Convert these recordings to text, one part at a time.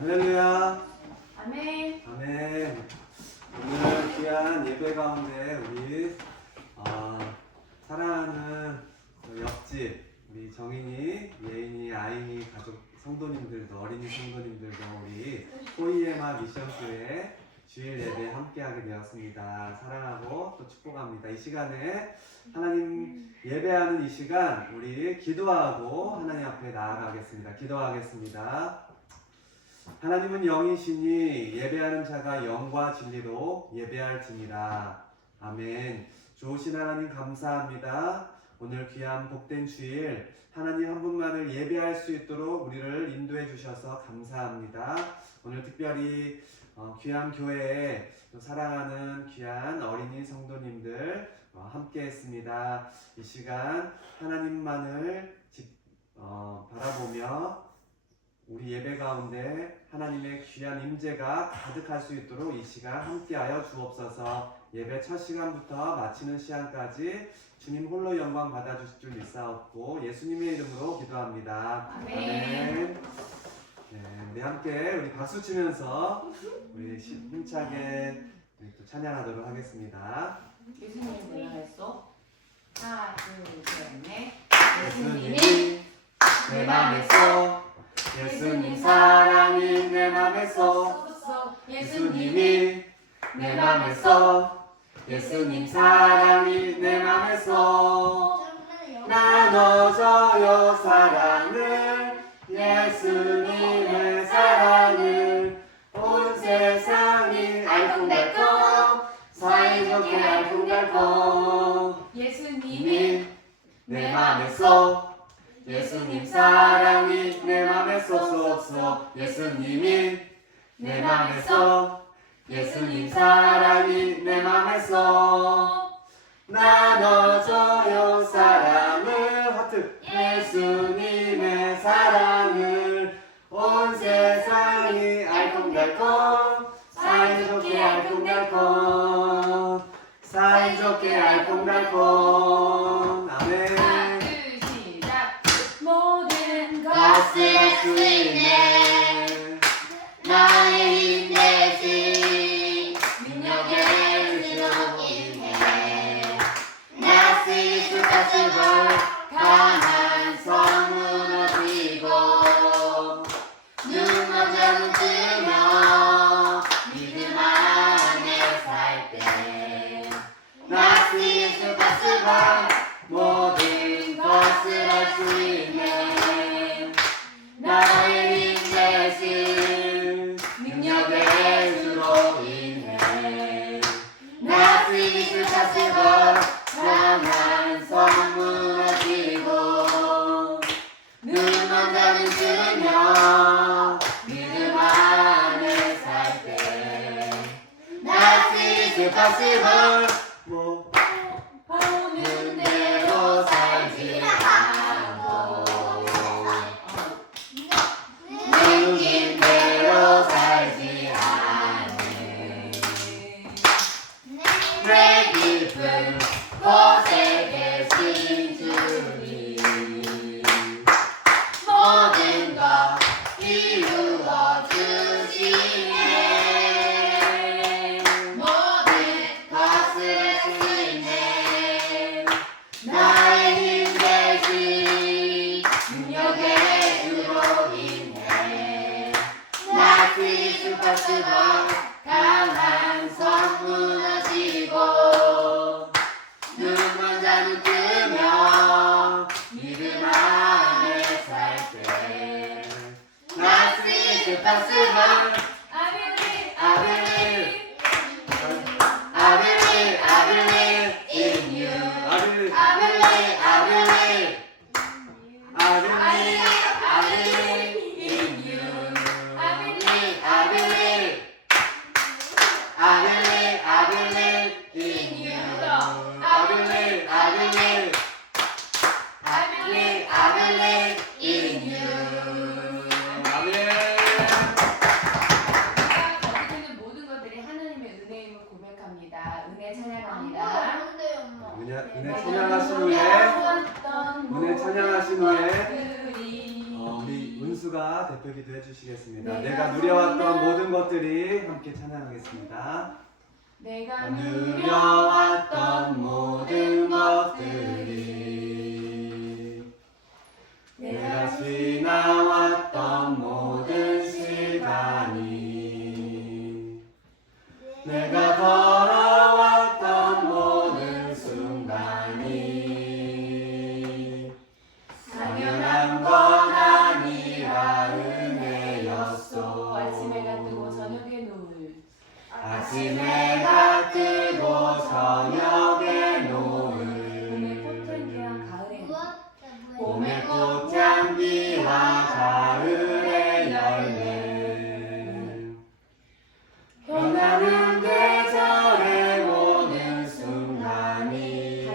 할렐루야. 아멘. 아멘. 오늘 귀한 예배 가운데 우리 사랑하는 옆집 우리 정인이, 예인이, 아인이 가족 성도님들도 어린이 성도님들도 우리 호이에마 미션교회 주일 예배 함께하게 되었습니다. 사랑하고 또 축복합니다. 이 시간에 하나님 예배하는 이 시간 우리 기도하고 하나님 앞에 나아가겠습니다. 기도하겠습니다. 하나님은 영이시니 예배하는 자가 영과 진리로 예배할지니라. 아멘. 좋으신 하나님 감사합니다. 오늘 귀한 복된 주일 하나님 한 분만을 예배할 수 있도록 우리를 인도해 주셔서 감사합니다. 오늘 특별히 귀한 교회에 사랑하는 귀한 어린이 성도님들 함께 했습니다. 이 시간 하나님만을 바라보며 우리 예배 가운데 하나님의 귀한 임재가 가득할 수 있도록 이 시간 함께하여 주옵소서. 예배 첫 시간부터 마치는 시간까지 주님 홀로 영광 받아주실 줄 믿사옵고 예수님의 이름으로 기도합니다. 아멘. 네, 우리 함께 우리 박수 치면서 우리 힘차게 또 찬양하도록 하겠습니다. 예수님 내가 했어? 하나, 둘, 셋, 넷. 예수님이 내 맘에서 예수님 사랑이 내 맘에서 예수님이 내 맘에서 예수님 사랑이 내 맘에서 나눠줘요 사랑을 예수님의 사랑을 온 세상이 알콩달콩 사이좋게 알콩달콩 예수님이 내 맘에서 예수님 사랑이 내 맘에서 쏙쏙 예수님이 내 맘에서 예수님 사랑이 내 맘에서 나눠줘요 사랑을 하트 예수님의 사랑을 온 세상이 알콩달콩 사이좋게 알콩달콩 사이좋게 알콩달콩 아멘. 것을 할 수 있네 나의 힘 대신 능력의 주인해 나 스위스 가슴을 강한 성 무너지고 눈 먼저 눈 뜨며 믿음 안에 살 때 나 스위스 가슴을 모든 것을 할 수 있네 나의 힘 대신 능력의 주로 인해 나 스위스 가슴을 강한 성 무너지고 눈 먼저 눈 뜨며 믿음 안에 살 때 나 스위스 가슴을 보는 대로 살지 않고 느낀 대로 살지 않네 내 깊은 곳에 계신 주님 모든 것 이루어 주시네 모든 것을 할 수 있네 나의 힘 대신 능력의 주로 인해 나 스위스 가슴을 강한 성 무너지고 눈 먼저 눈 뜨며 믿음 안에 살 때 나 스위스 가슴을 I believe in you I believe in you I believe in you I believe in you 아멘. 발표 기도해 주시겠습니다. 내가 내가 누려왔던 누리는 모든 것들이 함께 찬양하겠습니다. 내가 누려왔던 모든 것들이 내가 지나왔던 모든 시간이 내가 걸어왔던 모든 순간이 당연한 건 아니라 은혜였소. 아침 해가 뜨고 저녁에 노을 아침 해가 뜨고 저녁에 노을 봄의 꽃향기와 가을의 봄의 꽃향기와 가을의 열매 변하는 계절의 모든 순간이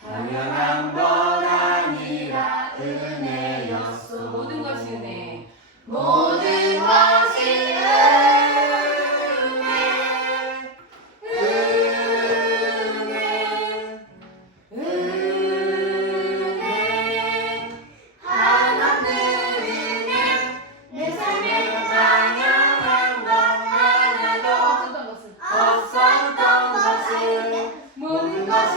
당연한 건 아니라 은혜였소. 모든 것이 은혜 모든 것이 은혜 한없는 은혜 내 삶에 당연한 것 하나도 없었던 것은 없었던 것은 모든 것이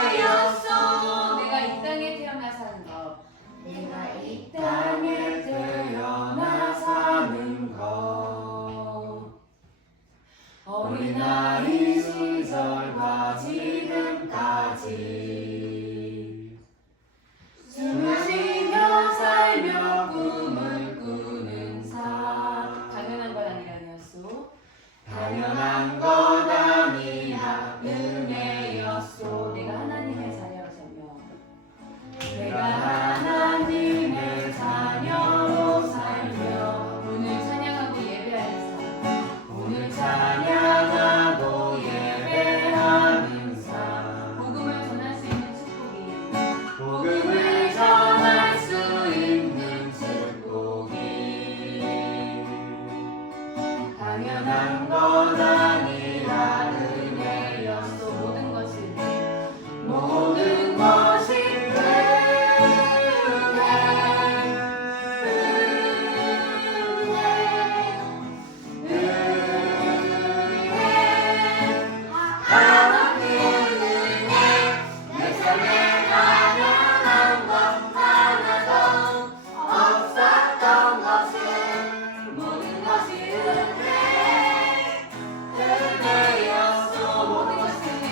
은혜였소. 내가 이 땅에 태어나 사는 것 내가 이 땅에 태어나 사는 것 어린아이 시절과 지금까지 숨을 쉬며 살며 꿈을 꾸는 삶 당연한 건 아니라 은혜였소 당연한 것 아니라 은혜였소. 내가 하나님의 자녀로 살며 내가 하나님의 자녀로 살며 오늘 찬양하고 예배하는 삶 오늘 찬양하고 예배하는 삶 복음을 전할 수 있는 축복이 복음을 전할 수 있는 축복이 당연한 것 아니라 은혜였소. 모든 것이 모든 것이 한없는 은혜 내 삶에 당연한 것 하나도 없었던 것은 모든 것이 은혜였소. 모든 것이 은혜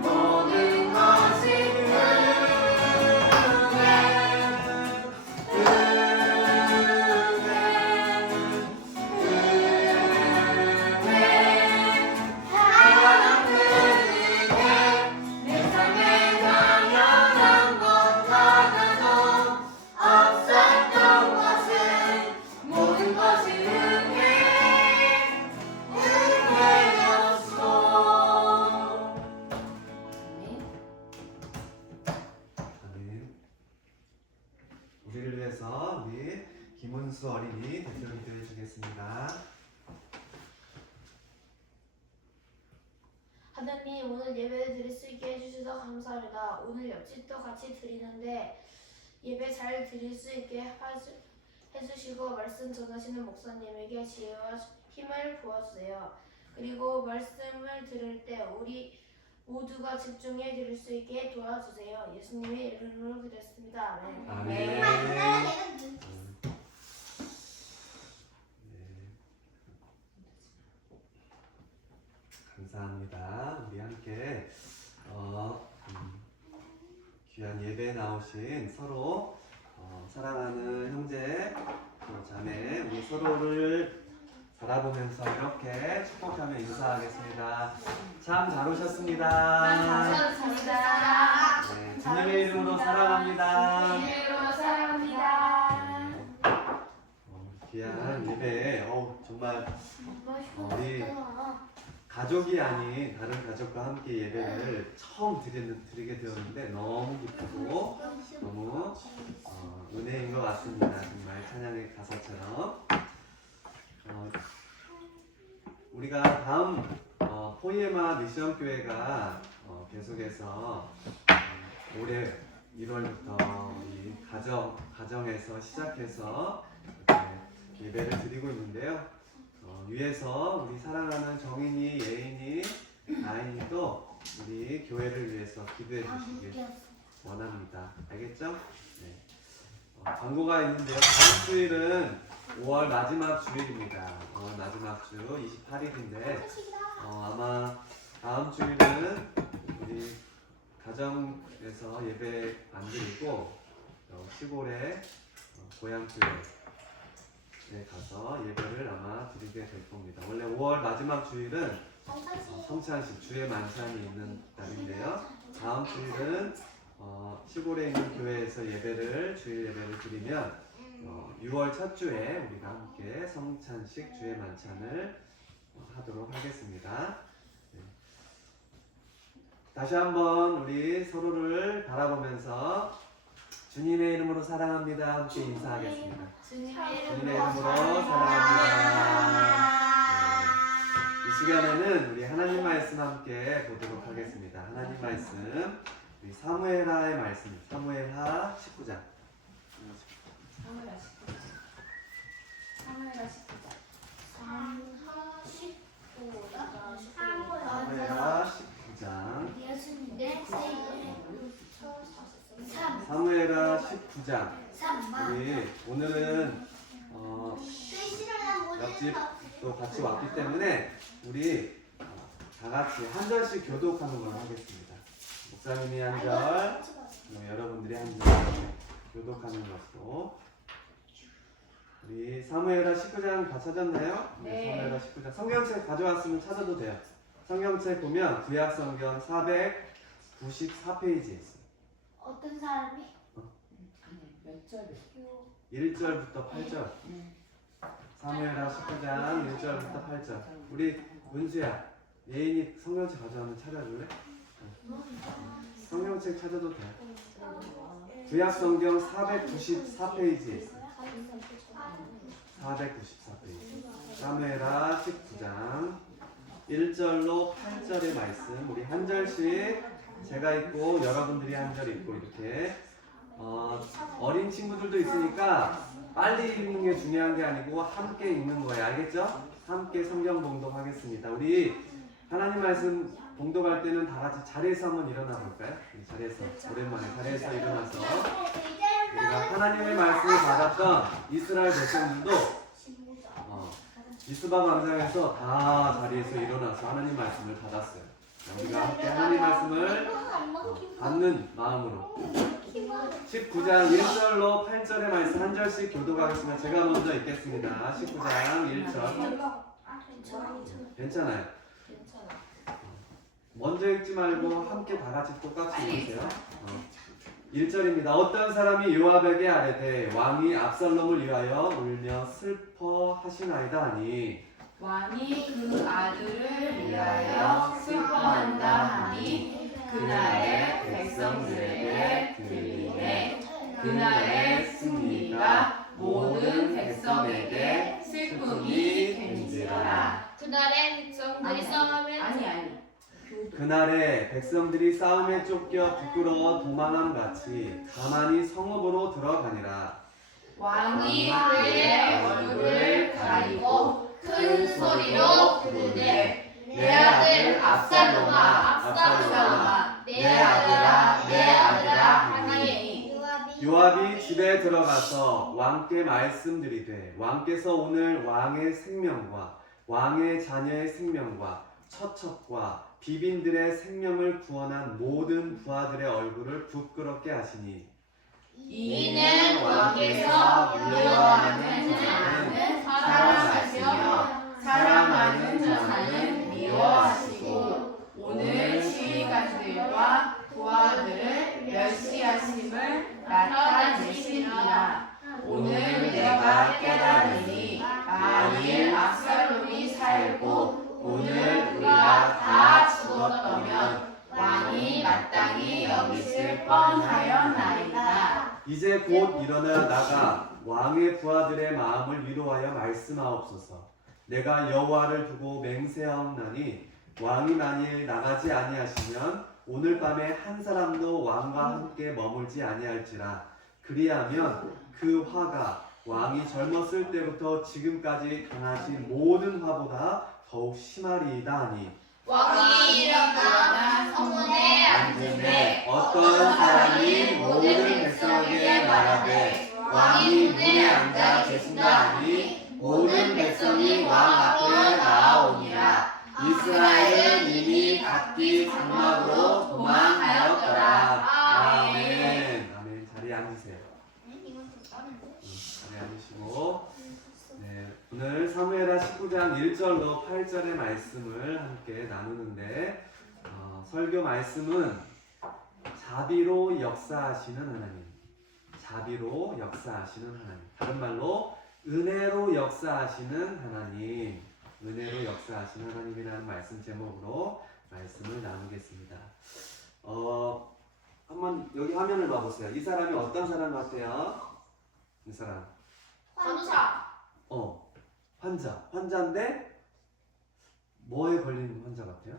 모든 것이 한없는 은혜 내 삶에 당연한 것 하나도 없었던 것은 모든 것이 은혜였소. 아멘. 우리를 위해서 우리 김은수 어린이 대표 기도해 주겠습니다. 하나님, 오늘 예배를 드릴 수 있게 해주셔서 감사합니다. 오늘 옆집도 같이 드리는데 예배 잘 드릴 수 있게 해주시고 말씀 전하시는 목사님에게 지혜와 힘을 부어주세요. 그리고 말씀을 들을 때 우리 모두가 집중해 들을 수 있게 도와주세요. 예수님의 이름으로 기도했습니다. 아멘. 아멘. 감사합니다. 우리 함께 귀한 예배에 나오신 서로 사랑하는 형제 또 자매 우리 서로를 바라보면서 이렇게 축복하며 인사하겠습니다. 참 잘 오셨습니다. 감사합니다. 네, 주님의 이름으로 사랑합니다. 주님으로 사랑합니다. 귀한 예배 정말 우리 가족이 아닌 다른 가족과 함께 예배를 처음 드리게 되었는데 너무 기쁘고 너무 은혜인 것 같습니다. 정말 찬양의 가사처럼 우리가 다음 포이에마 미션교회가 계속해서 올해 1월부터 우리 가정에서 시작해서 이렇게 예배를 드리고 있는데요. 위에서 우리 사랑하는 정인이, 예인이, 아인이도 우리 교회를 위해서 기도해 주시길 원합니다. 알겠죠? 네. 광고가 있는데요. 다음 주일은 5월 마지막 주일입니다. 5월 마지막 주 28일인데 아마 다음 주일은 우리 가정에서 예배 안 드리고 시골에 고향 교회에 가서 예배를 아마 드리게 될 겁니다. 원래 5월 마지막 주일은 성찬식 주의 만찬이 있는 날인데요. 다음 주일은 시골에 있는 교회에서 주일 예배를 드리면 6월 첫 주에 우리가 함께 성찬식 주의 만찬을 하도록 하겠습니다. 네. 다시 한번 우리 서로를 바라보면서 주님의 이름으로 사랑합니다. 함께 인사하겠습니다. 주님의 주님의 이름으로 사랑합니다. 네. 이 시간에는 우리 하나님 말씀 함께 보도록 하겠습니다. 하나님 말씀 우리 사무엘하의 말씀, 사무엘하 19장. 사무엘하 19장. 사무엘하 19장. 사무엘하 19장. 우리 오늘은 옆집도 같이 왔기 때문에 우리 다 같이 한 절씩 교독하는 걸 하겠습니다. 목사님이 한 절, 여러분들이 한 절 교독하는 것으로. 우리 사무엘하 19장 다 찾았나요? 네. 사무엘하 19장. 성경책 가져왔으면 찾아도 돼요. 성경책 보면 구약 성경 494페이지에 있어요. 어떤 사람이? 아니, 몇 절을? 1절부터 8절. 사무엘하 19장 1절부터 8절. 우리 은수야, 예인이 성경책 가져왔는데 찾아줄래? 성경책 찾아도 돼. 구약 성경 494페이지에 있어요. 494페이지. 사무엘하 19장 1절로 8절의 말씀 우리 한 절씩 제가 읽고 여러분들이 한 절 읽고 이렇게 어린 친구들도 있으니까 빨리 읽는 게 중요한 게 아니고 함께 읽는 거예요. 알겠죠? 함께 성경 봉독하겠습니다. 우리 하나님 말씀 봉독할 때는 다 같이 자리에서 한번 일어나 볼까요? 자리에서 오랜만에 자리에서 일어나서 우리가 하나님의 말씀을 받았던 이스라엘 백성들도 미스바 광장에서 다 자리에서 일어나서 하나님 말씀을 받았어요. 우리가 함께 하나님 말씀을 받는 마음으로 19장 1절로 8절의 말씀 한 절씩 교독하겠습니다. 제가 먼저 읽겠습니다. 19장 1절. 괜찮아요. 먼저 읽지 말고 함께 다 같이 똑같이 읽으세요. 1절입니다. 어떤 사람이 요압에게 아뢰되 왕이 압살롬을 위하여 울며 슬퍼하시나이다 하니 왕이 그 아들을 위하여 슬퍼한다 하니 그날의 백성들에게 들리매 그날의 승리가 모든 백성에게 슬픔이 된지라. 그날의 백성들이 싸움에 그날에 백성들이 싸움에 쫓겨 부끄러워 도망함 같이 가만히 성읍으로 들어가니라. 왕이 그의 얼굴을 가리고 큰 소리로 부르되 내 아들 압살롬아 압살롬아 내 아들아 내 아들아 하나니 요압이 집에 들어가서 왕께 말씀드리되 왕께서 오늘 왕의 생명과 왕의 자녀의 생명과 처첩과 비빈들의 생명을 구원한 모든 부하들의 얼굴을 부끄럽게 하시니 이는 왕께서 미워하는 자는 사랑하시며 사랑하는 자는 미워하시고 오늘 지휘관들과 부하들을 멸시하심을 나타내시리라. 오늘 내가 깨달으니 만일 압살롬이 살고 오늘 우리가 다 죽었다면 왕이 마땅히 여기실 뻔하였나이다. 이제 곧 일어나 나가 왕의 부하들의 마음을 위로하여 말씀하옵소서. 내가 여호와를 두고 맹세하옵나니 왕이 만일 나가지 아니하시면 오늘 밤에 한 사람도 왕과 함께 머물지 아니할지라. 그리하면 그 화가 왕이 젊었을 때부터 지금까지 당하신 모든 화보다 더욱 심하리이다 하니 왕이 일어나 성문에 앉음에 어떤 사람이 모든 백성에게 말하되 왕이 문에 앉아 계신다 하니 모든 백성이 왕 앞에 나아오니라. 이스라엘은 이미 각기 장막으로 도망하였더라. 아멘. 아멘. 자리에 앉으세요. 자리에 앉으시고 네, 오늘 사무엘하 19장 1절로 8절의 말씀을 함께 나누는데 설교 말씀은 자비로 역사하시는 하나님, 자비로 역사하시는 하나님, 다른 말로 은혜로 역사하시는 하나님, 은혜로 역사하시는 하나님이라는 말씀 제목으로 말씀을 나누겠습니다. 한번 여기 화면을 봐보세요. 이 사람이 어떤 사람 같아요? 이 사람 환자. 환자인데 뭐에 걸린 환자 같아요?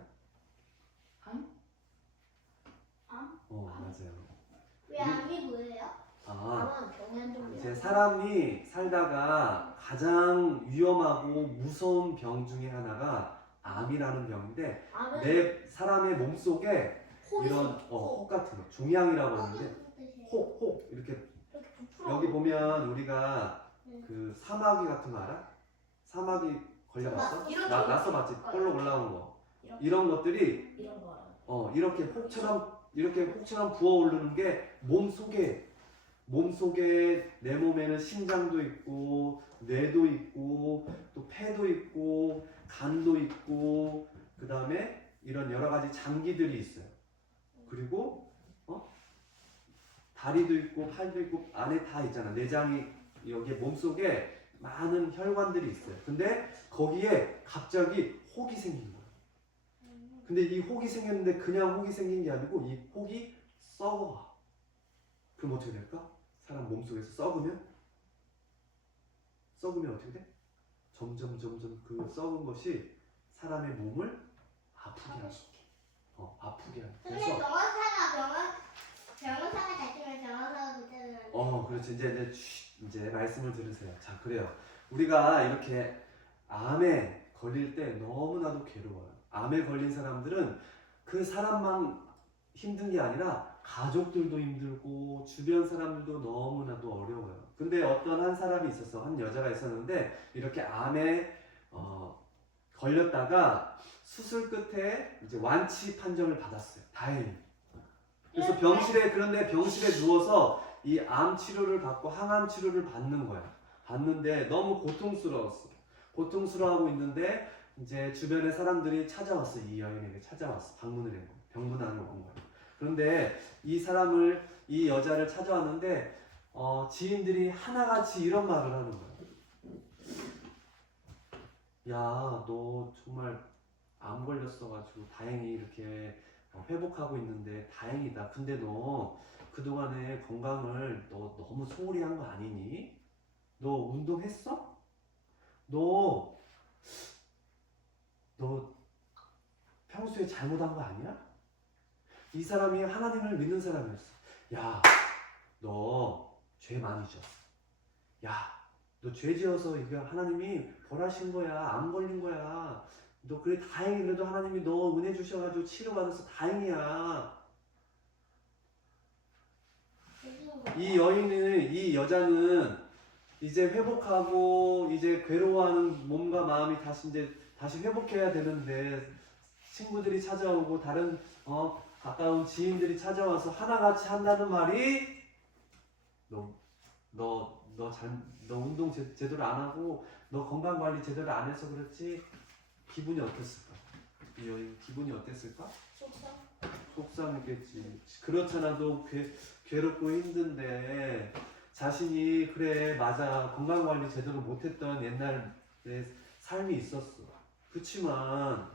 맞아요. 왜 암이 뭐예요? 암은 병원 좀. 이제 사람이 살다가 가장 위험하고 무서운 병 중에 하나가 암이라는 병인데 내 사람의 몸 속에 이런 혹 같은 거, 종양이라고 하는데 혹 이렇게 여기 보면 우리가 그 사마귀 같은 거 알아? 사마귀 걸려봤어? 났어 봤지? 꼴로 올라온 거. 이런 것들이 이런 거 알아. 이렇게 혹처럼 부어오르는 게 몸속에 내 몸에는 심장도 있고 뇌도 있고 또 폐도 있고 간도 있고 그 다음에 이런 여러 가지 장기들이 있어요. 그리고 다리도 있고 팔도 있고 안에 다 있잖아. 내장이 여기 몸속에 많은 혈관들이 있어요. 근데 거기에 갑자기 혹이 생긴 거야. 근데 이 혹이 생겼는데 그냥 혹이 생긴 게 아니고 이 혹이 썩어가. 그럼 어떻게 될까? 사람 몸속에서 썩으면 어떻게 돼? 점점 그 썩은 것이 사람의 몸을 아프게 하죠. 아프게 하죠. 근데 그래서 병원사가 다치면 병원사가 붙잖아요. 그렇지. 이제 말씀을 들으세요. 자, 그래요. 우리가 이렇게 암에 걸릴 때 너무나도 괴로워요. 암에 걸린 사람들은 그 사람만 힘든 게 아니라 가족들도 힘들고 주변 사람들도 너무나도 어려워요. 근데 어떤 한 사람이 있었어. 한 여자가 있었는데 이렇게 암에 걸렸다가 수술 끝에 이제 완치 판정을 받았어요. 다행히. 그래서 그런데 병실에 누워서 이 암 치료를 받고 항암 치료를 받는 거야. 받는데 너무 고통스러웠어. 고통스러워하고 있는데 이제 주변의 사람들이 찾아왔어. 이 여인에게 찾아왔어. 방문을 했고 병문안을 온 거야. 그런데 이 여자를 찾아왔는데 지인들이 하나같이 이런 말을 하는 거야. 야, 너 정말 암 걸렸어가지고 다행히 이렇게 회복하고 있는데 다행이다. 근데 너 그동안에 건강을 너 너무 소홀히 한 거 아니니? 너 운동했어? 너 평소에 잘못한 거 아니야? 이 사람이 하나님을 믿는 사람이었어. 야, 너 죄 많이 지었어. 야, 너 죄 지어서 이거 하나님이 벌하신 거야. 안 걸린 거야. 너 그래 다행히 그래도 하나님이 너 은혜 주셔가지고 치료받아서 다행이야. 이 여자는 이제 회복하고 이제 괴로워하는 몸과 마음이 다시 회복해야 되는데 친구들이 찾아오고 다른 가까운 지인들이 찾아와서 하나같이 한다는 말이 너 운동 제대로 안 하고 너 건강 관리 제대로 안 해서 그렇지. 기분이 어땠을까? 이 여인 기분이 어땠을까? 속상했겠지. 그렇잖아도 괴롭고 힘든데 자신이 그래 맞아 건강 관리 제대로 못했던 옛날의 삶이 있었어. 그렇지만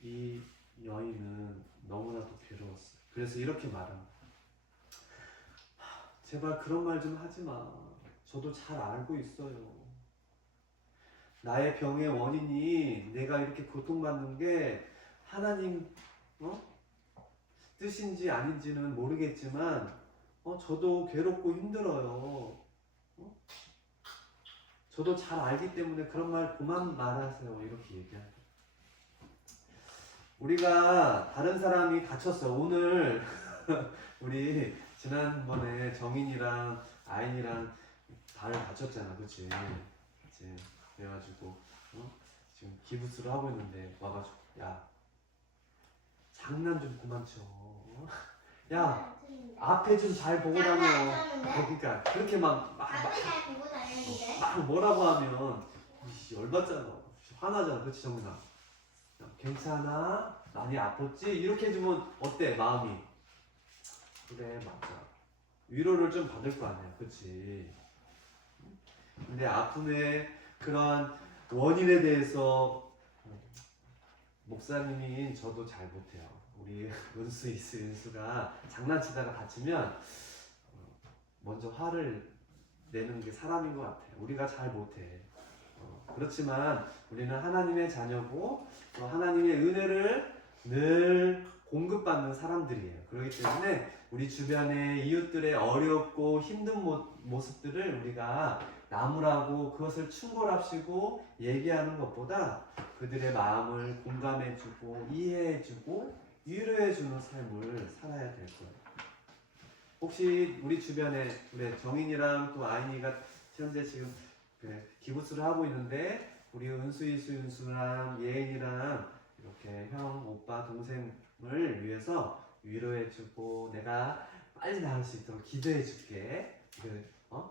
이 여인은 너무나도 괴로웠어. 그래서 이렇게 말합니다. 제발 그런 말 좀 하지 마. 저도 잘 알고 있어요. 나의 병의 원인이 내가 이렇게 고통받는 게 하나님 뜻인지 아닌지는 모르겠지만 저도 괴롭고 힘들어요. 저도 잘 알기 때문에 그런 말 그만 말하세요. 이렇게 얘기하는. 우리가 다른 사람이 다쳤어. 오늘 우리 지난번에 정인이랑 아인이랑 발을 다쳤잖아, 그렇지? 그래가지고 지금 기부스를 하고 있는데 와가지고 야 장난 좀 그만 쳐. 야 앞에 좀 잘 보고 다녀. 그러니까 그렇게 나도 잘 보고 다녔는데. 막 뭐라고 하면 열받잖아, 화나잖아, 그렇지 정민아? 야, 괜찮아? 많이 아팠지? 이렇게 해주면 어때 마음이? 그래 맞아. 위로를 좀 받을 거 아니야, 그렇지? 근데 아픔의 그런 원인에 대해서 목사님인 저도 잘 못해요. 우리 은수가 장난치다가 다치면 먼저 화를 내는 게 사람인 것 같아요. 우리가 잘 못해. 그렇지만 우리는 하나님의 자녀고 또 하나님의 은혜를 늘 공급받는 사람들이에요. 그렇기 때문에 우리 주변의 이웃들의 어렵고 힘든 모습들을 우리가 나무라고 그것을 충고랍시고 얘기하는 것보다 그들의 마음을 공감해주고 이해해주고 위로해주는 삶을 살아야 될 거예요. 혹시 우리 주변에 우리 정인이랑 또 아인이가 현재 지금 기부스를 하고 있는데 우리 은수랑 예인이랑 이렇게 형, 오빠, 동생을 위해서 위로해주고 내가 빨리 나을 수 있도록 기도해줄게.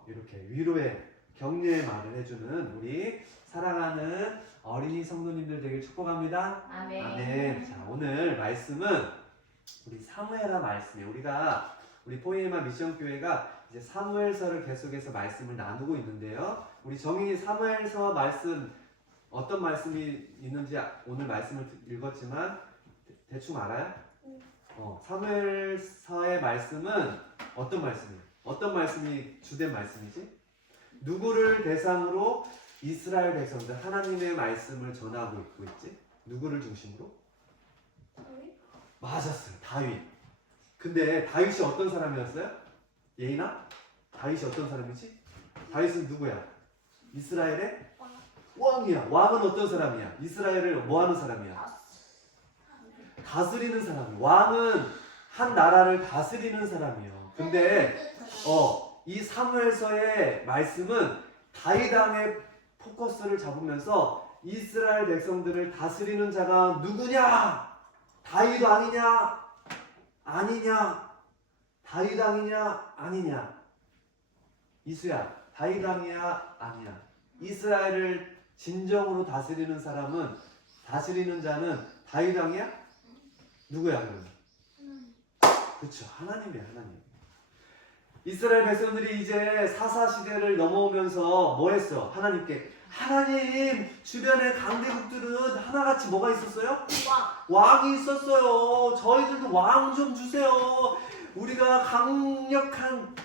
이렇게 위로의 격려의 말을 해주는 우리 사랑하는 어린이 성도님들 되길 축복합니다. 아멘. 아멘. 자, 오늘 말씀은 우리 사무엘하 말씀이에요. 우리 포에마 미션교회가 이제 사무엘서를 계속해서 말씀을 나누고 있는데요. 우리 정인이 사무엘서 말씀 어떤 말씀이 있는지 오늘 말씀을 읽었지만 대충 알아요? 사무엘서의 말씀은 어떤 말씀이에요? 어떤 말씀이 주된 말씀이지? 누구를 대상으로 이스라엘 백성들 하나님의 말씀을 전하고 있지? 누구를 중심으로? 맞았어요. 다윗. 근데 다윗이 어떤 사람이었어요? 예인아? 다윗이 어떤 사람이지? 다윗은 누구야? 이스라엘의 왕이야. 왕은 어떤 사람이야? 이스라엘을 뭐 하는 사람이야? 다스리는 사람이야. 왕은 한 나라를 다스리는 사람이에요. 근데 이 사무엘서의 말씀은 다윗 왕의 포커스를 잡으면서 이스라엘 백성들을 다스리는 자가 누구냐? 다윗 왕이냐? 아니냐? 다윗 왕이냐? 아니냐? 이수야, 다윗 왕이야? 아니야? 이스라엘을 진정으로 다스리는 자는 다윗 왕이야? 누구야 그러면? 그렇죠, 하나님이야, 하나님. 이스라엘 백성들이 이제 사사 시대를 넘어오면서 뭐 했어? 하나님께 하나님 주변의 강대국들은 하나같이 뭐가 있었어요? 왕이 있었어요. 저희들도 왕 좀 주세요. 우리가 강력한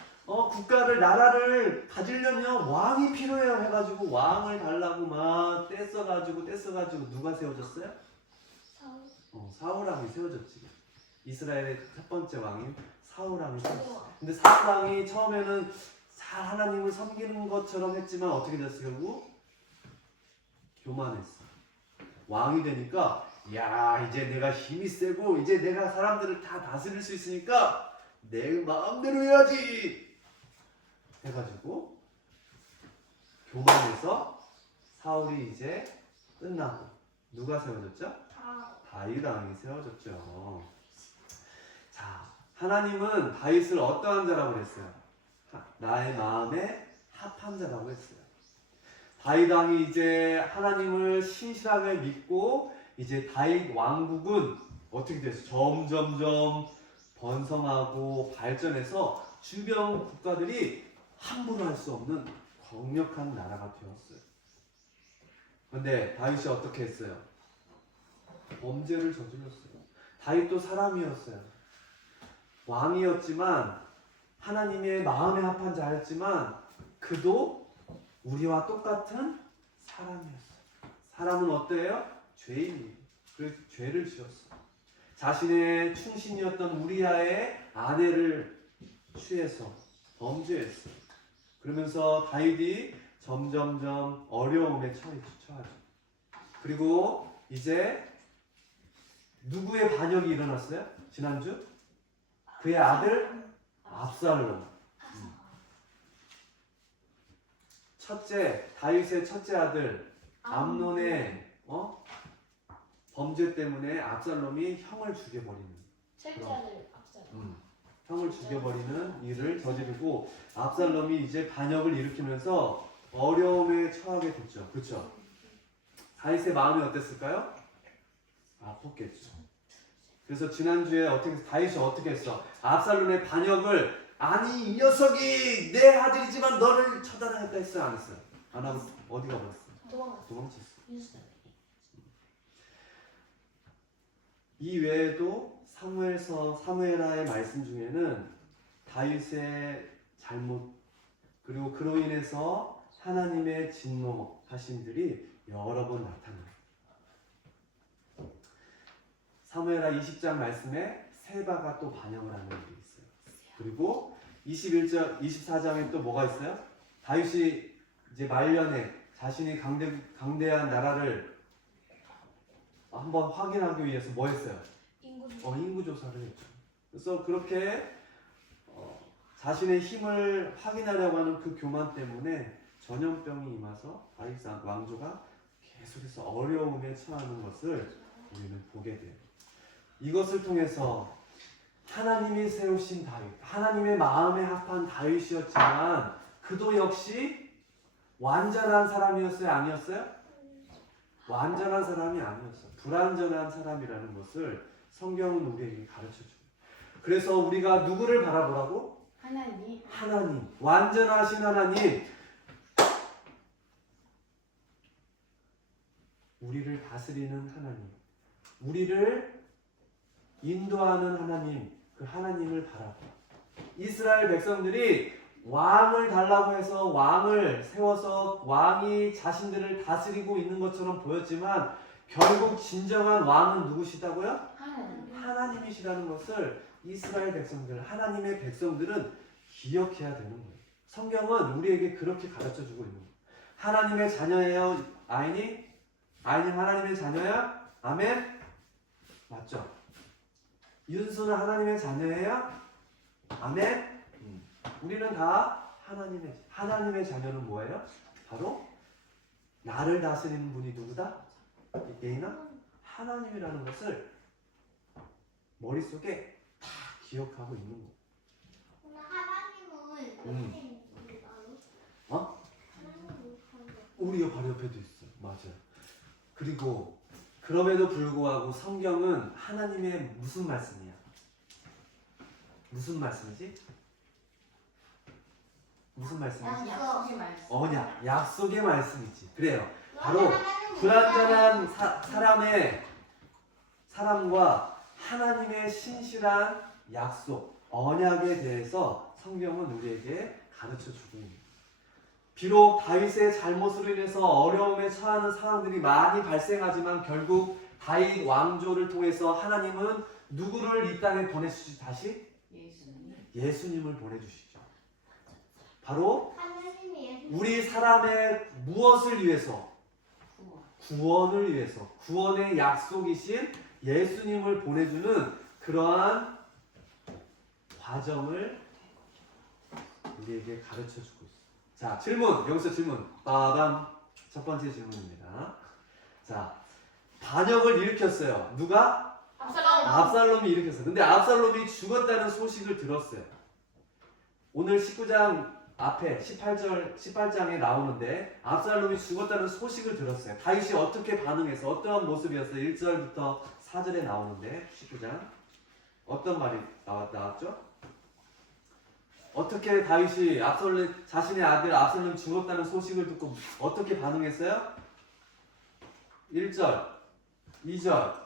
나라를 가지려면 왕이 필요해요 해가지고 왕을 달라고 막 떼써가지고 누가 세워졌어요? 사울 왕이 세워졌지. 이스라엘의 첫 번째 왕인 사울 왕이 세워졌어. 근데 사울 왕이 처음에는 잘 하나님을 섬기는 것처럼 했지만 어떻게 됐어? 결국 교만했어. 왕이 되니까 야 이제 내가 힘이 세고 이제 내가 사람들을 다 다스릴 수 있으니까 내 마음대로 해야지 해가지고 교만해서 사울이 이제 끝나고 누가 세워졌죠? 다윗 왕이 세워졌죠. 자, 하나님은 다윗을 어떠한 자라고 그랬어요? 나의 마음에 합한 자라고 했어요. 다윗 왕이 이제 하나님을 신실하게 믿고 이제 다윗 왕국은 어떻게 됐어요? 점점점 번성하고 발전해서 주변 국가들이 함부로 할 수 없는 강력한 나라가 되었어요. 그런데 다윗이 어떻게 했어요? 범죄를 저질렀어요. 다윗도 사람이었어요. 왕이었지만 하나님의 마음에 합한 자였지만 그도 우리와 똑같은 사람이었어요. 사람은 어때요? 죄인이에요. 그래서 죄를 지었어. 자신의 충신이었던 우리아의 아내를 취해서 범죄했어. 그러면서 다윗이 점점점 어려움에 처하죠. 그리고 이제 누구의 반역이 일어났어요? 지난주? 그의 아들 압살롬. 다윗의 첫째 아들 암논의 범죄 때문에 압살롬이 형을 죽여버리는, 셋째 아들 압살롬. 형을 죽여버리는 일을 저지르고 압살롬이 이제 반역을 일으키면서 어려움에 처하게 됐죠. 그렇죠? 다윗의 마음이 어땠을까요? 아팠겠죠. 그래서 지난주에 다윗이 어떻게 했어? 압살롬의 반역을, 아니 이 녀석이 내 아들이지만 너를 처단하였다 했어요? 안 했어요? 안 하고 어디 가버렸어? 도망쳤어. 이 외에도 사무엘하의 말씀 중에는 다윗의 잘못, 그리고 그로 인해서 하나님의 진노하심들이 여러 번 나타나요. 사무엘하 20장 말씀에 세바가 또 반역을 하는 일이 있어요. 그리고 24장에 또 뭐가 있어요? 다윗이 이제 말년에 자신이 강대한 나라를 한번 확인하기 위해서 뭐 했어요? 인구 조사를 했죠. 그래서 그렇게 자신의 힘을 확인하려고 하는 그 교만 때문에 전염병이 임해서 다윗 왕조가 계속해서 어려움에 처하는 것을 우리는 보게 돼요. 이것을 통해서 하나님이 세우신 다윗, 하나님의 마음에 합한 다윗이었지만 그도 역시 완전한 사람이었어요? 아니었어요? 완전한 사람이 아니었어요. 불완전한 사람이라는 것을 성경은 우리에게 가르쳐줘요. 그래서 우리가 누구를 바라보라고? 하나님. 완전하신 하나님. 우리를 다스리는 하나님. 우리를 인도하는 하나님. 그 하나님을 바라봐. 이스라엘 백성들이 왕을 달라고 해서 왕을 세워서 왕이 자신들을 다스리고 있는 것처럼 보였지만 결국 진정한 왕은 누구시다고요? 하나님이시라는 것을 이스라엘 백성들, 하나님의 백성들은 기억해야 되는 거예요. 성경은 우리에게 그렇게 가르쳐주고 있는 거예요. 하나님의 자녀예요, 아이니? 아이니 하나님의 자녀야? 아멘? 맞죠? 윤수는 하나님의 자녀예요? 아멘? 우리는 다 하나님의 자녀는 뭐예요? 바로 나를 다스리는 분이 누구다? 예인아? 하나님이라는 것을 머릿속에 다 기억하고 있는 거예요. 하나님은 우리 바로 옆에도 있어. 맞아요. 그리고 그럼에도 불구하고 성경은 하나님의 무슨 말씀이야? 무슨 말씀이지? 무슨 말씀이지? 약속의 말씀. 언약, 약속의 말씀이지. 그래요. 바로 불완전한 사람과 하나님의 신실한 약속, 언약에 대해서 성경은 우리에게 가르쳐주고 있는 거예요. 비록 다윗의 잘못으로 인해서 어려움에 처하는 상황들이 많이 발생하지만 결국 다윗 왕조를 통해서 하나님은 누구를 이 땅에 보내주시 다시? 예수님을 보내주시죠. 바로 우리 사람의 무엇을 위해서? 구원을 위해서, 구원의 약속이신 예수님을 보내주는 그러한 과정을 우리에게 가르쳐주고 있어요. 자, 질문. 여기서 질문. 빠밤. 첫 번째 질문입니다. 자, 반역을 일으켰어요. 누가? 압살롬이 일으켰어요. 근데 압살롬이 죽었다는 소식을 들었어요. 오늘 19장 앞에 18장에 나오는데 압살롬이 죽었다는 소식을 들었어요. 다윗이 어떻게 반응해서 어떠한 모습이었어요? 1절부터 4절에 나오는데 19장 어떤 말이 나왔죠? 어떻게 다윗이 자신의 아들 압살롬이 죽었다는 소식을 듣고 어떻게 반응했어요? 1절, 2절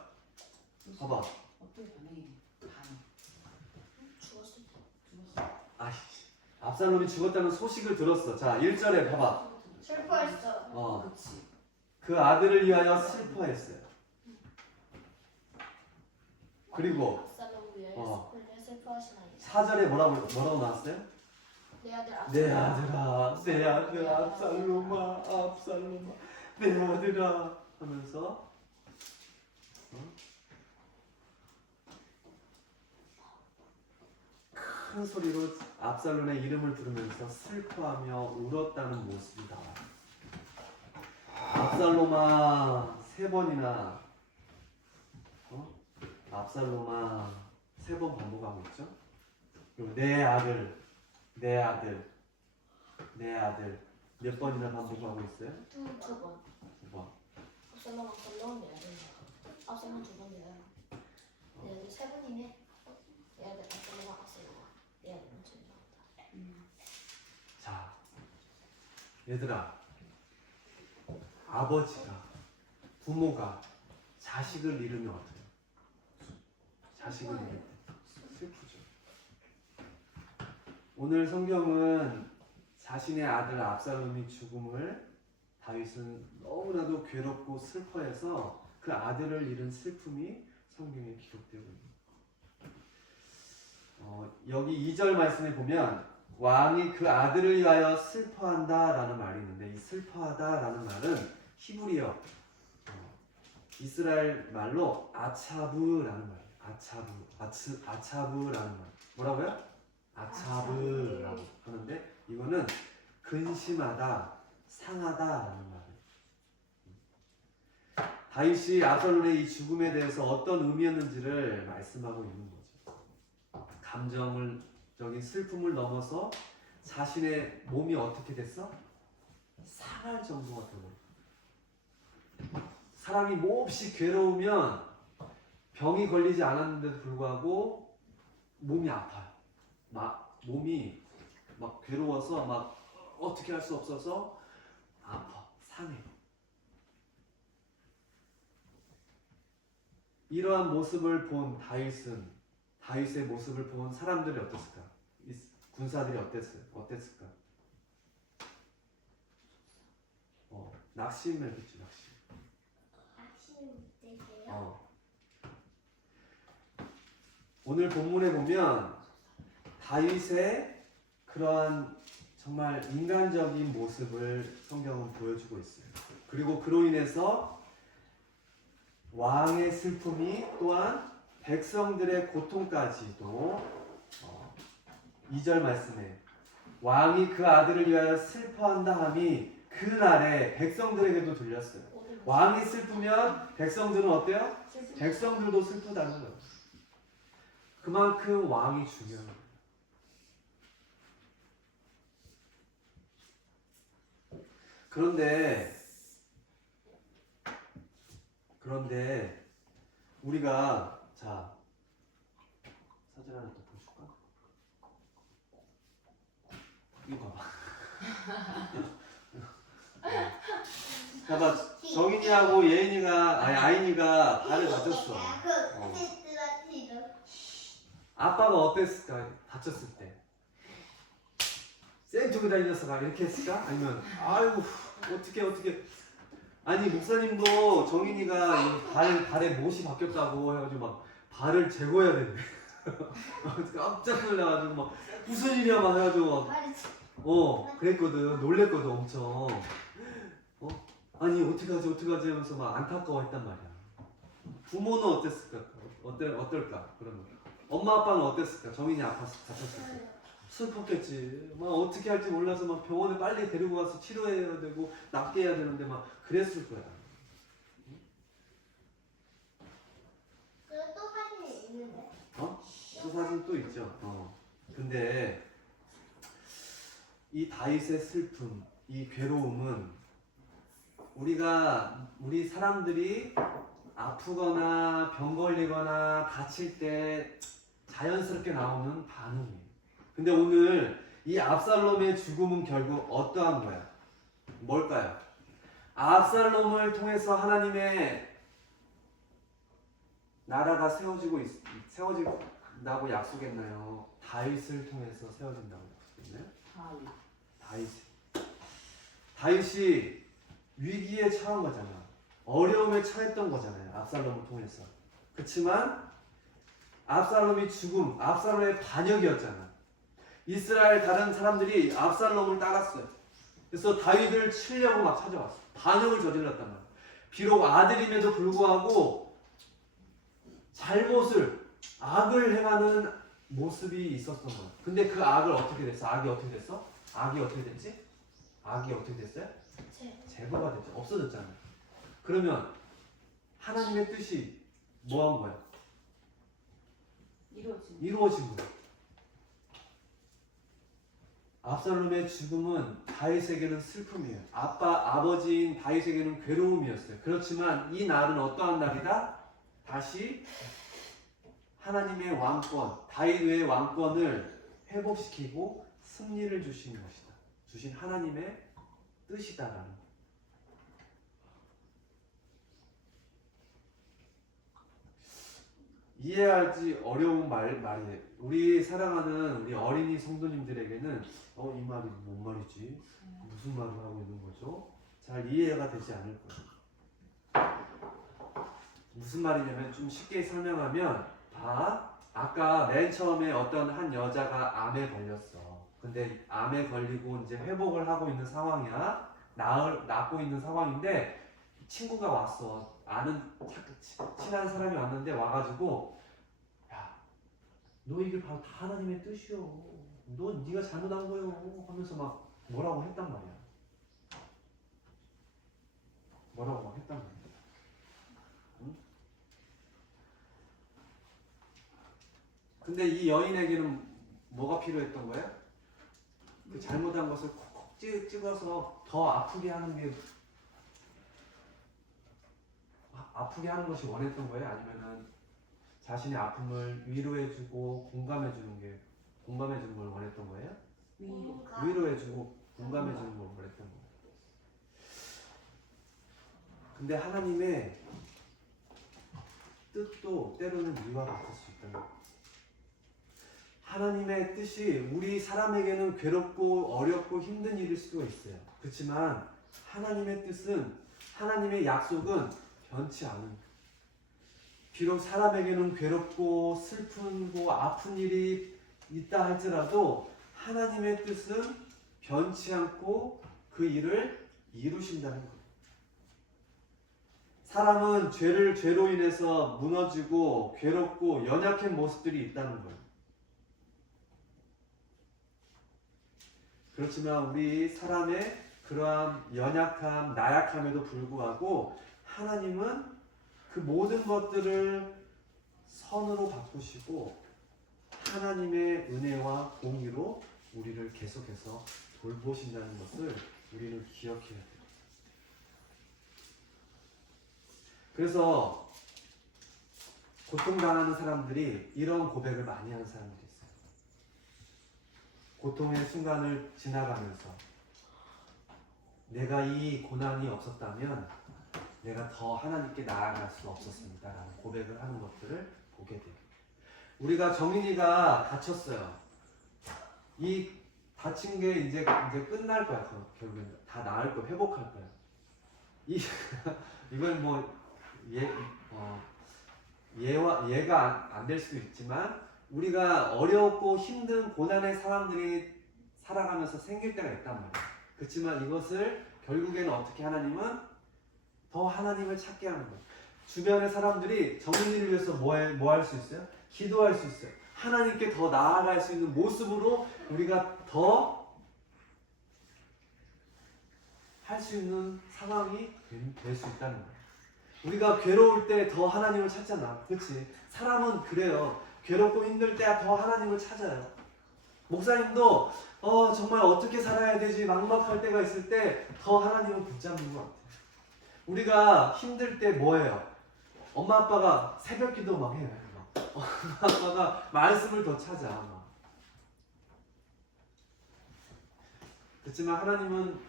봐봐. 어떻게 반응해? 죽었을 압살롬이 죽었다는 소식을 들었어. 자, 1절에 봐봐. 슬퍼했어. 그치. 그 아들을 위하여 슬퍼했어요. 그리고 압살롬을 위하여 어. 슬퍼하시나이다. 4절에 뭐라고 나왔어요? 내 아들 내 아들아, 내 아들 압살롬아, 압살롬아, 내 아들아 하면서 큰 소리로 압살롬의 이름을 부르면서 슬퍼하며 울었다는 모습이 나와요. 압살롬아 3번이나 압살롬아 3번 반복하고 있죠. 그리고 내 아들, 내 아들, 내 아들 몇 번이나 반복하고 있어요? 2번. 2번. 압살롬 내 아들. 압살롬 2번 내 아들. 내 아들 3번이네. 내 아들 압살롬 내 아들은 2번. 자, 얘들아, 아버지가 부모가 자식을 잃으면 어때요? 자식을 잃을 때 슬프죠. 오늘 성경은 자신의 아들 압살롬이 죽음을 다윗은 너무나도 괴롭고 슬퍼해서 그 아들을 잃은 슬픔이 성경에 기록되고 있습니다. 여기 2절 말씀에 보면 왕이 그 아들을 위하여 슬퍼한다라는 말이 있는데 이 슬퍼하다라는 말은 히브리어 이스라엘 말로 아차브라는 말. 아차브라는 말. 뭐라고요? 아차브라고 하는데 이거는 근심하다, 상하다라는 말이에요. 다윗이 압살롬의 이 죽음에 대해서 어떤 의미였는지를 말씀하고 있는 거죠. 감정적인 슬픔을 넘어서 자신의 몸이 어떻게 됐어? 상할 정도가 되고 사람이 몹시 괴로우면 병이 걸리지 않았는데도 불구하고 몸이 아파요. 몸이 막 괴로워서 막 어떻게 할 수 없어서 아파, 상해. 이러한 모습을 본 다윗의 모습을 본 사람들이 어땠을까? 군사들이 어땠을까? 낙심했겠지, 낙심. 아시는데요? 오늘 본문에 보면 다윗의 그러한 정말 인간적인 모습을 성경은 보여주고 있어요. 그리고 그로 인해서 왕의 슬픔이 또한 백성들의 고통까지도 2절 말씀에 왕이 그 아들을 위하여 슬퍼한다 함이 그날에 백성들에게도 들렸어요. 왕이 슬프면 백성들은 어때요? 백성들도 슬프다는 거예요. 그만큼 왕이 중요한 거예요. 그런데 우리가 자 사진 하나 더 보여줄까? 이거 봐봐. 봐봐, 정인이하고 아인이가 발을 다쳤어. 아빠가 어땠을까? 다쳤을 때 쌩투기 달려서 막 이렇게 했을까? 아니면 아유 어떻게 아니 목사님도 정인이가 이 발에 못이 바뀌었다고 해가지고 막 발을 제거해야 된대. 깜짝 놀라가지고 막 무슨 일이야 막 해가지고 그랬거든. 놀랬거든 엄청. 아니 어떡하지 하면서 막 안타까워했단 말이야. 부모는 어땠을까? 어떨까? 그러면 엄마 아빠는 어땠을까? 정인이 다쳤을 때 슬펐겠지. 막 어떻게 할지 몰라서 막 병원에 빨리 데리고 가서 치료해야 되고 낫게 해야 되는데 막 그랬을 거야. 그리고 또 사진이 있는데. 또 사진 또 있죠. 근데 이 다윗의 슬픔, 이 괴로움은 우리 사람들이 아프거나 병 걸리거나 다칠 때 자연스럽게 나오는 반응이에요. 근데 오늘 이 압살롬의 죽음은 결국 어떠한 거야? 뭘까요? 압살롬을 통해서 하나님의 나라가 세워진다고 약속했나요? 다윗을 통해서 세워진다고 약속했나요? 다윗이 위기에 처한 거잖아. 어려움에 처했던 거잖아요. 압살롬을 통해서. 그렇지만 압살롬이 죽음, 압살롬의 반역이었잖아. 이스라엘 다른 사람들이 압살롬을 따랐어요. 그래서 다윗을 치려고 막 찾아왔어. 반역을 저질렀단 말이야. 비록 아들임에도 불구하고 잘못을, 악을 행하는 모습이 있었던 거야. 근데 그 악을 어떻게 됐어? 악이 어떻게 됐어? 악이 어떻게 됐지? 악이 어떻게 됐어요? 제거가 됐죠. 없어졌잖아. 그러면 하나님의 뜻이 뭐 한 거야? 이루어진 거야. 압살롬의 죽음은 다윗에게는 슬픔이에요. 아버지인 다윗에게는 괴로움이었어요. 그렇지만 이 날은 어떠한 날이다? 다시 하나님의 왕권, 다윗의 왕권을 회복시키고 승리를 주시는 것이다. 주신 하나님의 뜻이다라는 거. 이해하기 어려운 말이에요. 우리 사랑하는 우리 어린이 성도님들에게는 이 말이 뭔 말이지? 무슨 말을 하고 있는 거죠? 잘 이해가 되지 않을 거예요. 무슨 말이냐면 좀 쉽게 설명하면 아까 맨 처음에 어떤 한 여자가 암에 걸렸어. 근데 암에 걸리고 이제 회복을 하고 있는 상황이야. 낫고 있는 상황인데 친구가 왔어. 아는 친한 사람이 왔는데 와가지고 야, 너 이게 바로 다 하나님의 뜻이요. 네가 잘못한 거요. 하면서 막 뭐라고 했단 말이야. 뭐라고 막 했단 말이야. 응? 근데 이 여인에게는 뭐가 필요했던 거야? 그 잘못한 것을 콕콕 찍어서 더 아프게 하는 게 아프게 하는 것이 원했던 거예요? 아니면은 자신의 아픔을 위로해주고 공감해주는 걸 원했던 거예요? 위로해주고 공감해주는 걸 원했던 거예요. 근데 하나님의 뜻도 때로는 이유가 같을 수 있다는 거예요. 하나님의 뜻이 우리 사람에게는 괴롭고 어렵고 힘든 일일 수도 있어요. 그렇지만 하나님의 뜻은, 하나님의 약속은 변치 않은 거예요. 비록 사람에게는 괴롭고 슬프고 아픈 일이 있다 할지라도 하나님의 뜻은 변치 않고 그 일을 이루신다는 거예요. 사람은 죄로 인해서 무너지고 괴롭고 연약한 모습들이 있다는 거예요. 그렇지만 우리 사람의 그러한 연약함, 나약함에도 불구하고 하나님은 그 모든 것들을 선으로 바꾸시고 하나님의 은혜와 공의로 우리를 계속해서 돌보신다는 것을 우리는 기억해야 돼요. 그래서 고통당하는 사람들이 이런 고백을 많이 하는 사람들이 있어요. 고통의 순간을 지나가면서 내가 이 고난이 없었다면 내가 더 하나님께 나아갈 수 없었습니다 라는 고백을 하는 것들을 보게 돼요. 우리가 정인이가 다쳤어요. 이 다친 게 이제 끝날 거야. 결국엔 다 나을 거야. 회복할 거야. 이건 뭐 예가 안 될 수도 있지만 우리가 어렵고 힘든 고난의 사람들이 살아가면서 생길 때가 있단 말이야. 그렇지만 이것을 결국에는 어떻게 하나님은 더 하나님을 찾게 하는 거예요. 주변의 사람들이 정인이를 위해서 뭐 할 수 있어요? 기도할 수 있어요. 하나님께 더 나아갈 수 있는 모습으로 우리가 더 할 수 있는 상황이 될 수 있다는 거예요. 우리가 괴로울 때 더 하나님을 찾잖아. 그렇지? 사람은 그래요. 괴롭고 힘들 때 더 하나님을 찾아요. 목사님도 정말 어떻게 살아야 되지 막막할 때가 있을 때 더 하나님을 붙잡는 것 같아요. 우리가 힘들 때 뭐예요? 엄마 아빠가 새벽 기도 막 해요. 엄마 아빠가 말씀을 더 찾아. 막. 그렇지만 하나님은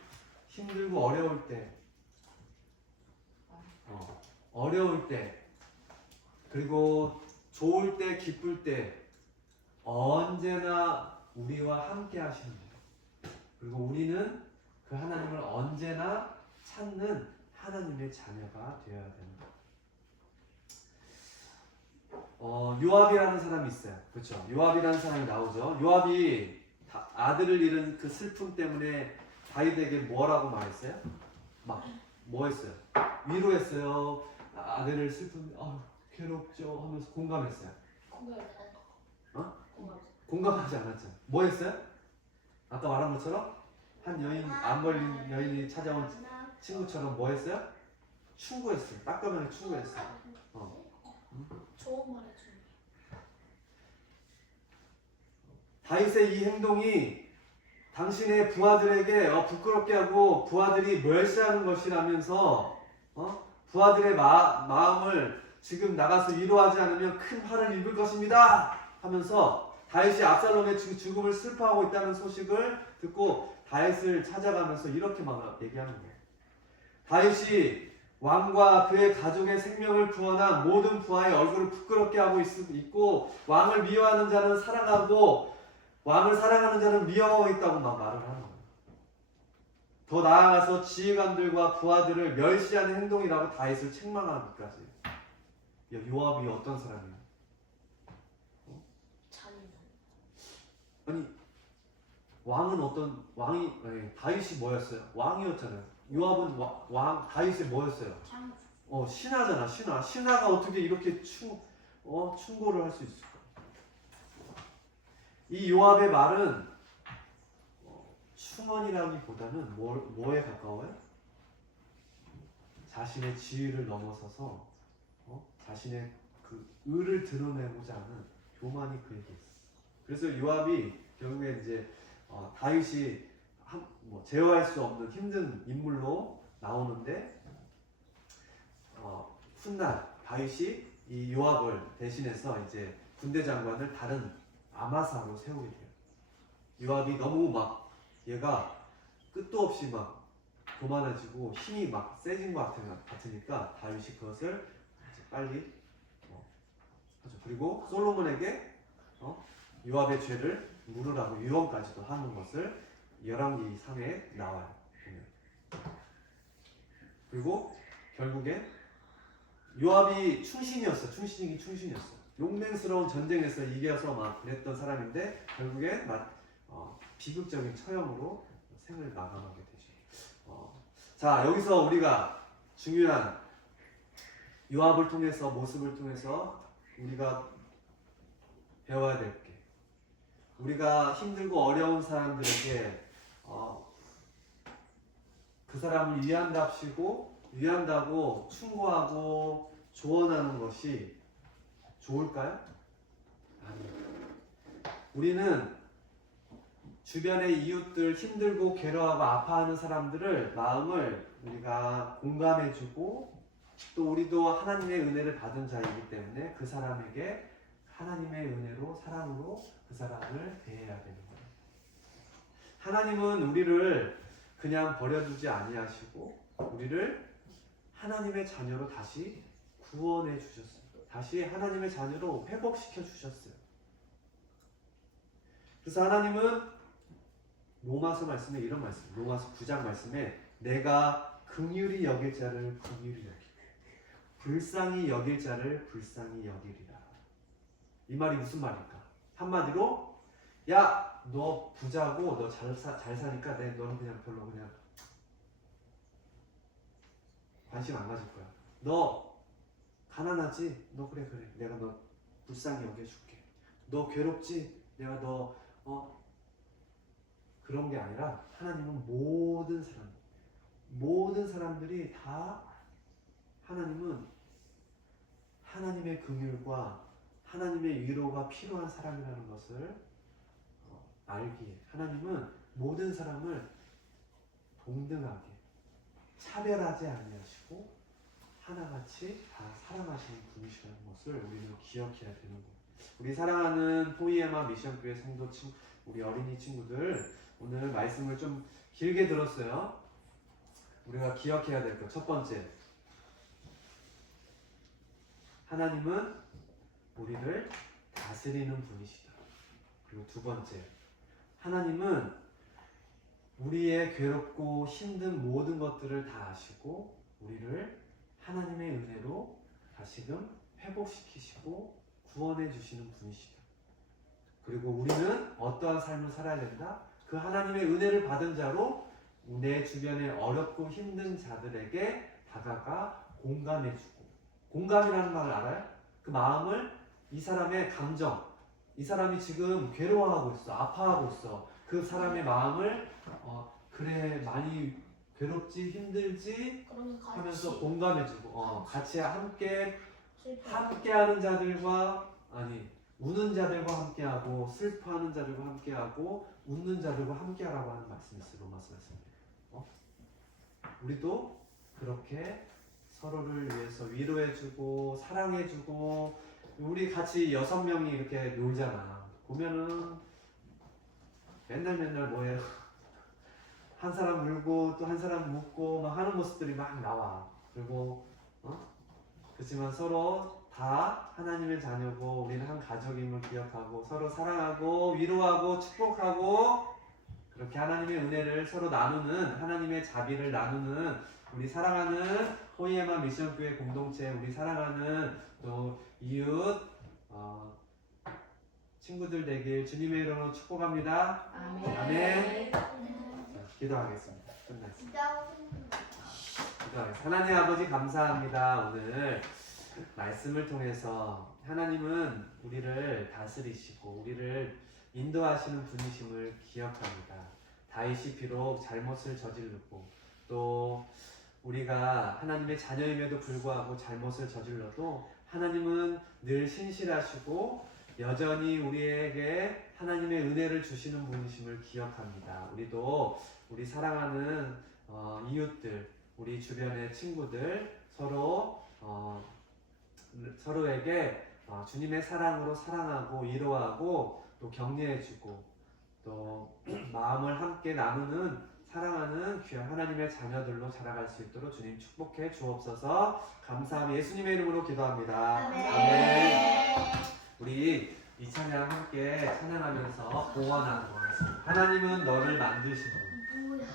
힘들고 어려울 때 그리고 좋을 때 기쁠 때 언제나 우리와 함께 하시는 거예요. 그리고 우리는 그 하나님을 언제나 찾는 하나님의 자녀가 되어야 됩니다. 요압이라는 사람이 있어요. 그렇죠? 요압이라는 사람이 나오죠. 요압이 아들을 잃은 그 슬픔 때문에 다윗에게 뭐라고 말했어요? 막 뭐 했어요? 위로했어요. 아들을 슬픔, 괴롭죠 하면서 공감했어요. 공감하지 않았죠. 뭐 했어요? 아까 말한 것처럼 한 여인, 암 걸린 여인이 찾아온 친구처럼 뭐 했어요? 충고했어요. 따끔하게 충고했어요. 좋은 말이죠. 다윗의 이 행동이 당신의 부하들에게 부끄럽게 하고 부하들이 멸시하는 것이라면서 부하들의 마음을 지금 나가서 위로하지 않으면 큰 화를 입을 것입니다 하면서 다윗이 압살롬의 죽음을 슬퍼하고 있다는 소식을 듣고 다윗을 찾아가면서 이렇게 막 얘기하는 거예요. 다윗이 왕과 그의 가족의 생명을 구원한 모든 부하의 얼굴을 부끄럽게 하고 있고 왕을 미워하는 자는 사랑하고 왕을 사랑하는 자는 미워하고 있다고 막 말을 하는 거예요. 더 나아가서 지휘관들과 부하들을 멸시하는 행동이라고 다윗을 책망하기까지. 요압이 어떤 사람이에요? 아니 왕은 다윗이 뭐였어요? 왕이었잖아요. 요압은 다윗이 뭐였어요? 신하잖아. 신하가 어떻게 이렇게 충고를 할 수 있을까? 이 요압의 말은 충언이라기보다는 뭐에 가까워요? 자신의 지위를 넘어서서 자신의 그 의를 드러내고자 하는 교만이 그에게 있어. 그래서 요압이 결국에 이제 다윗이 제어할 수 없는 힘든 인물로 나오는데 훗날 다윗이 이 요압을 대신해서 이제 군대 장관을 다른 아마사로 세우게 돼요. 요압이 너무 막 얘가 끝도 없이 막 교만해지고 힘이 막 세진 것 같으니까 다윗이 그것을 이제 빨리 하죠. 그리고 솔로몬에게 요압의 죄를 물으라고 유언까지도 하는 것을 열왕기 3에 나와요. 그리고 결국에 요압이 충신이었어. 용맹스러운 전쟁에서 이겨서 막 그랬던 사람인데 결국에 비극적인 처형으로 생을 마감하게 되죠. 자, 여기서 우리가 중요한 요압을 통해서 모습을 통해서 우리가 배워야 될 게, 우리가 힘들고 어려운 사람들에게 그 사람을 위한다고 충고하고 조언하는 것이 좋을까요? 아니요. 우리는 주변의 이웃들, 힘들고 괴로워하고 아파하는 사람들을 마음을 우리가 공감해주고 또 우리도 하나님의 은혜를 받은 자이기 때문에 그 사람에게 하나님의 은혜로 사랑으로 그 사람을 대해야 되는 거예요. 하나님은 우리를 그냥 버려두지 아니하시고 우리를 하나님의 자녀로 다시 구원해 주셨어요. 다시 하나님의 자녀로 회복시켜 주셨어요. 그래서 하나님은 로마서 말씀에 이런 말씀, 로마서 9장 말씀에 내가 긍휼히 여길 자를 긍휼히 여기고 불쌍히 여길 자를 불쌍히 여기리라. 이 말이 무슨 말일까? 한마디로 야, 너 부자고 너 잘 사니까 너는 그냥 별로 그냥 관심 안 가질 거야. 너 가난하지? 너 그래 내가 너 불쌍히 여겨줄게. 너 괴롭지? 내가 너 그런 게 아니라 하나님은 모든 사람들이 다 하나님은 하나님의 긍휼과 하나님의 위로가 필요한 사람이라는 것을 알기에 하나님은 모든 사람을 동등하게 차별하지 아니하시고 하나같이 다 사랑하시는 분이시라는 것을 우리는 기억해야 되는 거예요. 우리 사랑하는 포이에마 미션교회 성도 우리 어린이 친구들, 오늘 말씀을 좀 길게 들었어요. 우리가 기억해야 될 것, 첫 번째, 하나님은 우리를 다스리는 분이시다. 그리고 두 번째, 하나님은 우리의 괴롭고 힘든 모든 것들을 다 아시고 우리를 하나님의 은혜로 다시금 회복시키시고 구원해 주시는 분이시다. 그리고 우리는 어떠한 삶을 살아야 된다? 그 하나님의 은혜를 받은 자로 내 주변에 어렵고 힘든 자들에게 다가가 공감해주고, 공감이라는 말을 알아요? 그 마음을, 이 사람의 감정, 이 사람이 지금 괴로워하고 있어, 아파하고 있어, 그 사람의 마음을 그래 많이 괴롭지 힘들지 그러면서 하면서 같이 공감해주고 같이 함께 슬퍼. 함께하는 자들과 우는 자들과 함께하고 슬퍼하는 자들과 함께하고 웃는 자들과 함께하라고 하는 말씀이 있어요. 로마서 말씀입니다. 우리도 그렇게 서로를 위해서 위로해주고 사랑해주고, 우리 같이 6명이 이렇게 놀잖아. 보면은 맨날 뭐해요? 한 사람 울고 또 한 사람 웃고 막 하는 모습들이 막 나와. 그리고 그렇지만 서로 다 하나님의 자녀고 우리는 한 가족임을 기억하고 서로 사랑하고 위로하고 축복하고 그렇게 하나님의 은혜를 서로 나누는, 하나님의 자비를 나누는 우리 사랑하는 호이에마 미션교회 공동체, 우리 사랑하는 또 이웃 친구들 되길 주님의 이름으로 축복합니다. 아멘. 자, 기도하겠습니다. 끝났습니다. 기도하겠습니다. 하나님 아버지 감사합니다. 오늘 말씀을 통해서 하나님은 우리를 다스리시고 우리를 인도하시는 분이심을 기억합니다. 다윗이 비록 잘못을 저지르고 또 우리가 하나님의 자녀임에도 불구하고 잘못을 저질러도 하나님은 늘 신실하시고 여전히 우리에게 하나님의 은혜를 주시는 분이심을 기억합니다. 우리도 우리 사랑하는 이웃들, 우리 주변의 친구들 서로에게 주님의 사랑으로 사랑하고 위로하고 또 격려해주고 또 마음을 함께 나누는 사랑하는 귀한 하나님의 자녀들로 자라갈 수 있도록 주님 축복해 주옵소서. 감사하며 예수님의 이름으로 기도합니다. 아멘. 우리 이 찬양 함께 찬양하면서 봉헌하도록 하겠습니다. 하나님은 너를 만드신 분.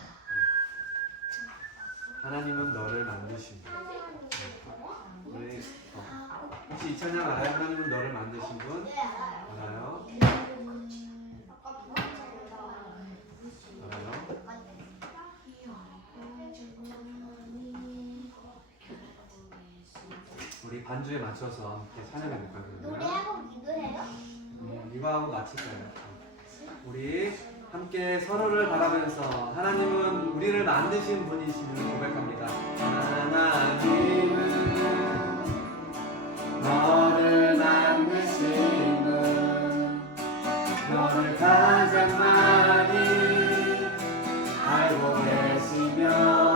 하나님은 너를 만드신 분. 우리 혹시 이 찬양 알아요? 하나님은 너를 만드신 분? 알아요? 우리 반주에 맞춰서 함께 찬양해 볼까요? 노래하고 기도해요? 이거 하고 마칠까요? 우리 함께 서로를 바라면서 하나님은 우리를 만드신 분이심을 고백합니다. 하나님은 너를 만드신 분, 너를 가장 많이 알고 계시며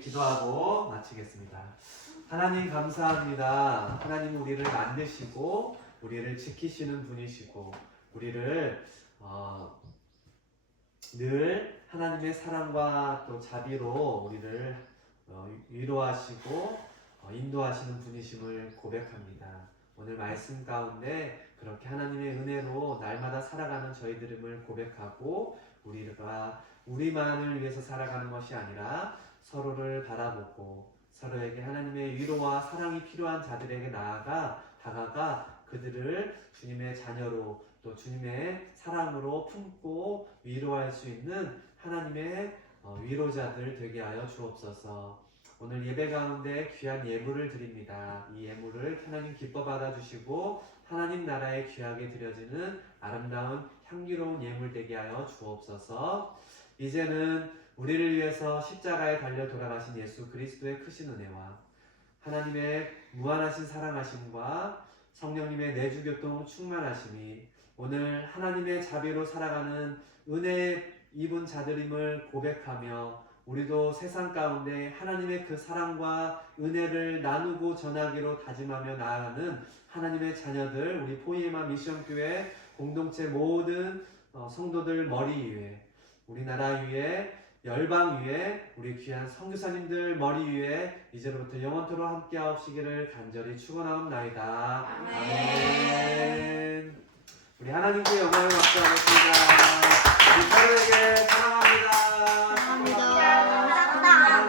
기도하고 마치겠습니다. 하나님 감사합니다. 하나님 우리를 만드시고 우리를 지키시는 분이시고 우리를 늘 하나님의 사랑과 또 자비로 우리를 위로하시고 인도하시는 분이심을 고백합니다. 오늘 말씀 가운데 그렇게 하나님의 은혜로 날마다 살아가는 저희들임을 고백하고 우리가 우리만을 위해서 살아가는 것이 아니라 서로를 바라보고 서로에게 하나님의 위로와 사랑이 필요한 자들에게 다가가 그들을 주님의 자녀로 또 주님의 사랑으로 품고 위로할 수 있는 하나님의 위로자들 되게 하여 주옵소서. 오늘 예배 가운데 귀한 예물을 드립니다. 이 예물을 하나님 기뻐 받아주시고 하나님 나라에 귀하게 드려지는 아름다운 향기로운 예물 되게 하여 주옵소서. 이제는 우리를 위해서 십자가에 달려 돌아가신 예수 그리스도의 크신 은혜와 하나님의 무한하신 사랑하심과 성령님의 내주교통 충만하심이 오늘 하나님의 자비로 살아가는 은혜 입은 자들임을 고백하며 우리도 세상 가운데 하나님의 그 사랑과 은혜를 나누고 전하기로 다짐하며 나아가는 하나님의 자녀들, 우리 포이에마 미션교회 공동체 모든 성도들 머리 위에, 우리나라 위에, 열방 위에, 우리 귀한 선교사님들 머리 위에 이제로부터 영원토록 함께하옵시기를 간절히 축원하옵나이다. 아멘. 우리 하나님께 영광을 받도록 하겠습니다.